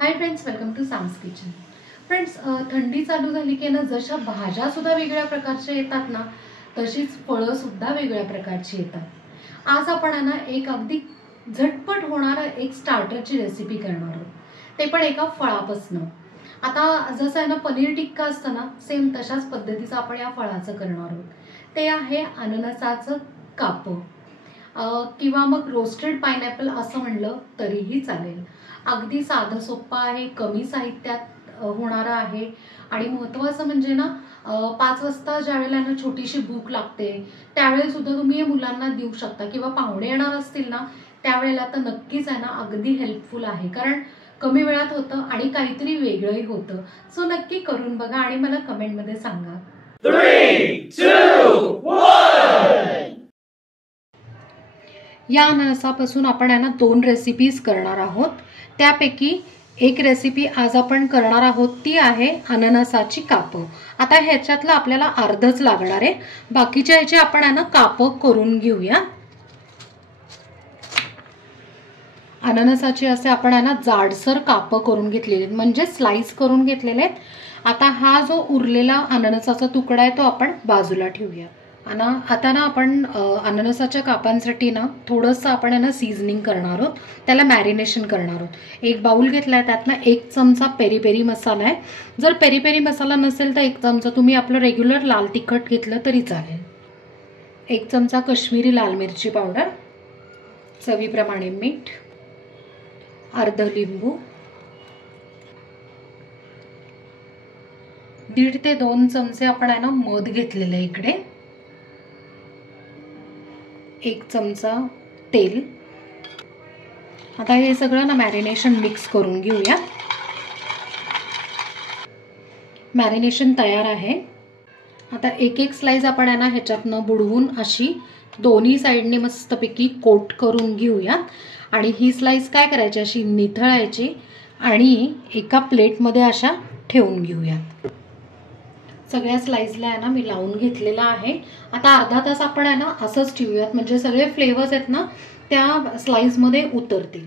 High friends, welcome to Sam's kitchen. Friends, थंडी चालू झाली की ना जशा भाज्या सुद्धा वेगळ्या प्रकारच्या येतात ना, तशीच फळं सुद्धा वेगळ्या प्रकारची येतात। आज आपण ना एक अगदी झटपट होणारा एक स्टार्टरची रेसिपी करणार आहोत, ते पण एका फळापासून। आता जसं आहे ना पनीर टिक्का असतं ना, सेम तशाच पद्धतीचं आपण या फळाचं करणार आहोत। ते आहे अननसाचं कापं किंवा मग रोस्टेड पायनॅपल असं म्हणलं तरीही चालेल। अगदी साधं सोपं आहे, कमी साहित्यात होणारा आहे आणि महत्त्वाचं म्हणजे ना 5 वाजता ज्यावेळेला ना छोटीशी भूक लागते त्यावेळेस सुद्धा तुम्ही हे मुलांना देऊ शकता किंवा पाहुणे येणार असतील ना त्यावेळेला तर नक्कीच आहे ना अगदी हेल्पफुल आहे, कारण कमी वेळात होतं आणि काहीतरी वेगळंही होतं। सो नक्की करून बघा आणि मला कमेंटमध्ये सांगा। 3, 2, 1 या अननसापासून आपण आहे ना 2 रेसिपीज करणार आहोत। त्यापैकी एक रेसिपी आज आपण करणार आहोत ती आहे अननसाची कापं। आता ह्याच्यातलं आपल्याला अर्धच लागणार आहे, बाकीच्या ह्याचे आपण आहे ना कापं करून घेऊया। अननसाचे असे आपण आहे ना जाडसर कापं करून घेतलेले आहेत, म्हणजे स्लाइस करून घेतलेले आहेत। आता हा जो उरलेला अननसाचा तुकडा आहे तो आपण बाजूला ठेवूया। आता ना आपण अननसाच्या कापांसाठी ना थोडंसं आपण आहे ना सीझनिंग करणार आहोत, त्याला मॅरिनेशन करणार आहोत। एक बाउल घेतलाय, त्यात ना 1 चमचा पेरी पेरी मसाला आहे। जर पेरी पेरी मसाला नसेल तर 1 चमचा तुम्ही आपलं रेग्युलर लाल तिखट घेतलं तरी चालेल। 1 चमचा काश्मीरी लाल मिरची पावडर, चवीप्रमाणे मीठ, अर्ध लिंबू, 1.5 ते 2 चमचे आपण आहे ना मध घेतलेलं आहे इकडे, 1 चमचा तेल। आता हे सगळं ना मॅरिनेशन मिक्स करून घेऊया। मॅरिनेशन तयार आहे। आता एक स्लाइस आपण आहे ना ह्याच्यातनं बुडवून अशी दोन्ही साइडने मस्तपैकी कोट करून घेऊया आणि ही स्लाइस काय करायची अशी निथळायची आणि एका प्लेटमध्ये अशा ठेवून घेऊया। सगळ्या स्लाइसला आहे ना मी लावून घेतलेला आहे। आता अर्धा तास आपण आहे ना असंच ठेवूयात, म्हणजे सगळे फ्लेवर्स आहेत ना त्या स्लाइसमध्ये उतरतील।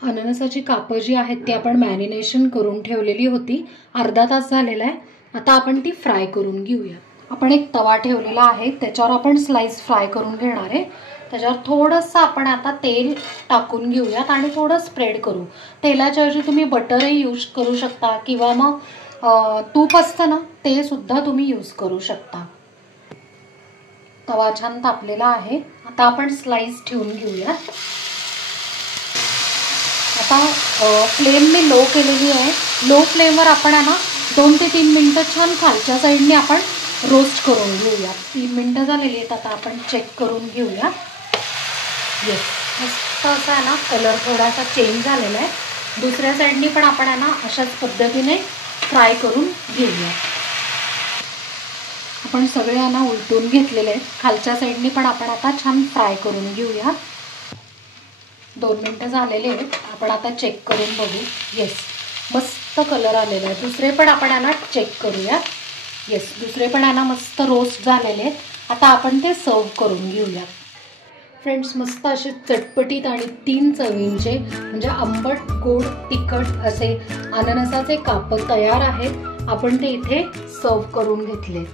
अननसाची कापं जी आहेत ती आपण मॅरिनेशन करून ठेवलेली होती, अर्धा तास झालेला आहे। आता आपण ती फ्राय करून घेऊया। आपण एक तवा ठेवलेला आहे, त्याच्यावर आपण स्लाइस फ्राय करून घेणार आहे। त्याच्यावर थोडंसं आपण आता तेल टाकून घेऊयात आणि थोडं स्प्रेड करू। तेलाच्या ऐवजी तुम्ही बटरही यूज करू शकता किंवा मग तूप असतं ना ते सुद्धा तुम्ही यूज करू शकता। तवा छान तापलेला आहे, आता आपण स्लाइस ठेवून घेऊया। आता फ्लेम मी लो केलेली आहे। लो फ्लेमवर आपण आहे ना 2 ते 3 मिनिटं छान खालच्या साईडने आपण रोस्ट करून घेऊया। 3 मिनिटं झालेली आहेत, आता आपण चेक करून घेऊया। येस, मस्त असा आहे ना कलर थोडासा चेंज झालेला आहे। दुसऱ्या साईडनी पण आपण आहे ना अशाच पद्धतीने फ्राय करून घेऊया। आपण सगळे आहे ना उलटून घेतलेले आहेत, खालच्या साईडनी पण आपण आता छान फ्राय करून घेऊया। 2 मिनिटं झालेले आहेत, आपण आता चेक करून बघू। येस, मस्त कलर आलेला आहे। दुसरे पण आपण आहे ना चेक करूया। येस, दुसरे पण आहे ना मस्त रोस्ट झालेले आहेत। आता आपण ते सर्व करून घेऊया। फ्रेंड्स, मस्त असे चटपटीत आणि 3 चवींचे म्हणजे आंबट, गोड, तिखट असे अननसाचे कापं तयार आहेत। आपण ते इथे सर्व करून घेतले।